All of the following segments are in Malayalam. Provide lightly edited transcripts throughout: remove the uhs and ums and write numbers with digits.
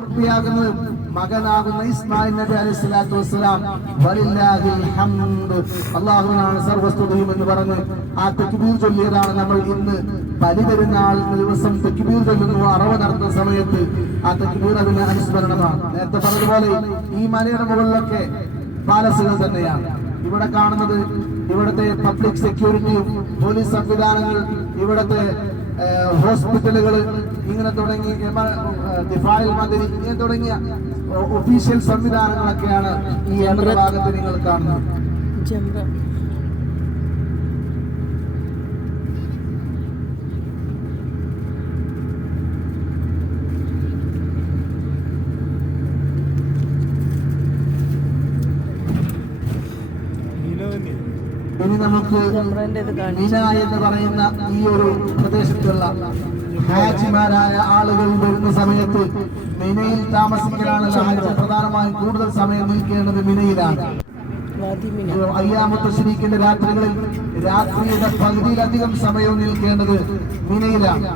പൂർത്തിയാകുന്നത് മകനാകുന്ന ഇസ്മായിൽ നബി അലൈഹി സ്വലാത്തു വസ്സലാം വലില്ലാഹിൽ ഹംദ്, അല്ലാഹുവിനാണ് സർവസ്തുതിയും എന്ന് പറഞ്ഞ് ആ തക്ബീർ ചൊല്ലിയതാണ് നമ്മൾ ഇന്ന് ബലിപെരുന്നാൾ ദിവസം തക്ബീർ ചൊല്ലുന്നു. അറവ് നടത്തുന്ന സമയത്ത് ആ തക്ബീർ അതിന് അനുസ്മരണമാണ്. നേരത്തെ പറഞ്ഞതുപോലെ ഈ മലയുടെ മുകളിലൊക്കെ പാലസുകൾ തന്നെയാണ് ഇവിടെ കാണുന്നത്. ഇവിടുത്തെ പബ്ലിക് സെക്യൂരിറ്റിയും പോലീസ് സംവിധാനങ്ങൾ, ഇവിടുത്തെ ഹോസ്പിറ്റലുകൾ, ഇങ്ങനെ തുടങ്ങി ദിഫായിൽ മതിരി, ഇങ്ങനെ തുടങ്ങിയ ഒഫീഷ്യൽ സംവിധാനങ്ങളൊക്കെയാണ് ഈ ഇടത് ഭാഗത്ത് നിങ്ങൾ കാണുന്നത്. ഇനി നമുക്ക് മിന എന്ന് പറയുന്ന ഈ ഒരു പ്രദേശത്തുള്ള ഹാജിമാരായ ആളുകൾ വരുന്ന സമയത്ത് മിനയിൽ താമസിക്കലാണല്ലോ ഹാജി പ്രധാനമായും കൂടുതൽ സമയം നിൽക്കേണ്ടത് മിനയിലാണ്. അയ്യാമത്ത് ശരീക്കിന്റെ രാത്രികളിൽ രാത്രിയുടെ പകുതിയിലധികം സമയവും നിൽക്കേണ്ടത് മിനയിലാണ്.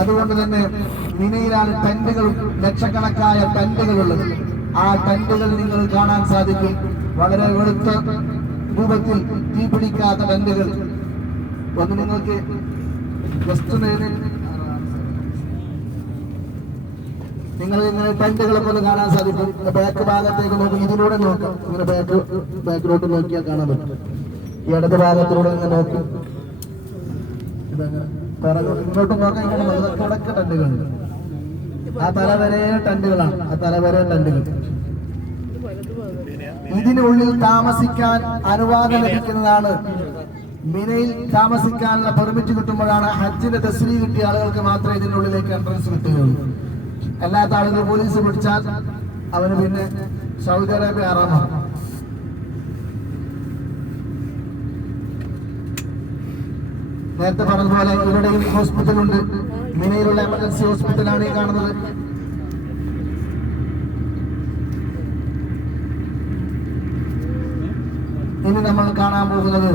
അതുകൊണ്ട് തന്നെ മിനയിലാണ് ടെന്റുകളും ലക്ഷക്കണക്കായ ടെന്റുകളുള്ളത്. ആ ടെന്റുകൾ നിങ്ങൾ കാണാൻ സാധിക്കും. വളരെ വെളുത്ത രൂപത്തിൽ തീ പിടിക്കാത്ത ടെന്റുകൾ. ഒന്ന് നിങ്ങൾക്ക് നിങ്ങൾ ഇങ്ങനെ ടെന്റുകളൊക്കെ ഒന്ന് കാണാൻ സാധിക്കും. ബാക്ക് ഭാഗത്തേക്ക് നോക്കി ഇതിലൂടെ നോക്കാം. ഇങ്ങനെ ബാക്കിലോട്ട് നോക്കിയാൽ കാണാൻ പറ്റും. ഈ ഇടത് ഭാഗത്തിലൂടെ ഇങ്ങനെ നോക്കി ഇങ്ങോട്ട് നോക്കാം. ഇങ്ങനെ കിടക്ക ടെന്റുകളുണ്ട്. ആ തലവരെ ടെന്റുകളാണ്. ആ തലവരെ ടെന്റുകൾ. ഇതിനുള്ളിൽ താമസിക്കാൻ അനുവാദം ലഭിക്കുന്നതാണ്. മിനയിൽ താമസിക്കാനുള്ള പെർമിറ്റ് കിട്ടുമ്പോഴാണ് ഹജ്ജിന്റെ തസ്രീ കിട്ടിയ ആളുകൾക്ക് മാത്രമേ ഇതിനുള്ളിലേക്ക് എൻട്രൻസ് കിട്ടുകയുള്ളൂ. അല്ലാത്ത ആളുകൾ പോലീസ് പിടിച്ചാൽ അവന് പിന്നെ സൗദി അറേബ്യ ഹറാമാണ്. നേരത്തെ പറഞ്ഞതുപോലെ ഇവിടെയും ഹോസ്പിറ്റലുണ്ട്. മിനയിലുള്ള എമർജൻസി ഹോസ്പിറ്റലാണ് ഈ കാണുന്നത്. ഇനി നമ്മൾ കാണാൻ പോകുന്നത്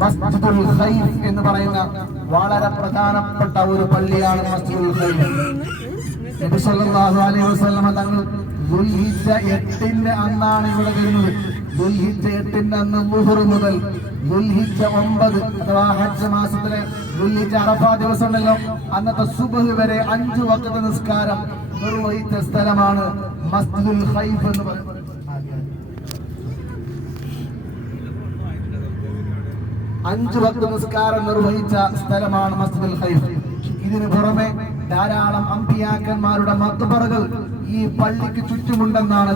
മസ്ജിദുൽ ഖൈഫ് എന്ന് പറയുന്ന വളരെ പ്രധാനപ്പെട്ട ഒരു പള്ളിയാണ് മസ്ജിദുൽ ഖൈഫ്. നബി സല്ലല്ലാഹു അലൈഹി വസല്ലം തങ്ങൾ ദുൽഹിജ്ജ 8 അന്നാണ് ഇവിടെ വരുന്നത്. ദുൽഹിജ്ജ 8 അന്ന് ളുഹർ മുതൽ ദുൽഹിജ്ജ 9 അഥവാ ഹജ്ജ് മാസത്തിലെ ദുൽഹിജ്ജ അറഫ ദിവസം ഉണ്ടല്ലോ, അന്നത്തെ സുബ്ഹ് വരെ 5 വഖത്ത് നിസ്കാരം നിർവഹിച്ച സ്ഥലമാണ് മസ്ജിദുൽ ഖൈഫ് എന്ന് പറയുന്നത്. 5 വഖ്ത് നിസ്കാരം നിർവഹിച്ച സ്ഥലമാണ് മസ്ജിദുൽ ഖൈഫ്. ഇതിനു പുറമെ ധാരാളം അമ്പിയാക്കന്മാരുടെ മഖ്ബറകൾ ഈ പള്ളിക്ക് ചുറ്റുമുണ്ടെന്നാണ്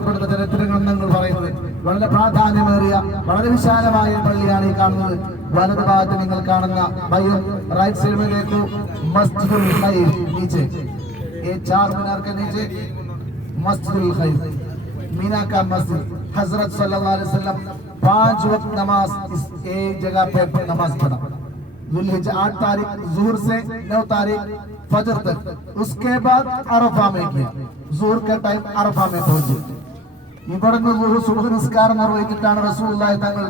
ഇവിടുത്തെ ചരിത്ര ഗ്രന്ഥങ്ങൾ പറയുന്നത്. വളരെ പ്രാധാന്യമേറിയ വളരെ വിശാലമായ പള്ളിയാണ് ഈ കാണുന്നത്. വലത് ഭാഗത്ത് നിങ്ങൾ കാണുന്ന റൈറ്റ് സൈഡിലേക്ക് മസ്ജിദുൽ ഖൈഫ്, नीचे ये 4 मीनार के नीचे मस्जिदुल खैफ, मीना का मस्जिद. हजरत सल्लल्लाहु अलैहि वसल्लम 5 वक्त नमाज इस एक जगह पे नमाज पढ़ा. दुल्हिज्जा 8 तारीख zuhr से 9 तारीख फजर तक. उसके बाद अरफा में किया. zuhr का टाइम अरफा में पहुंचे. ഇവിടെ നിന്ന് സുബ്ഹ് നിസ്കാരം നിർവഹിച്ചിട്ടാണ് റസൂലുള്ളാഹി തങ്ങൾ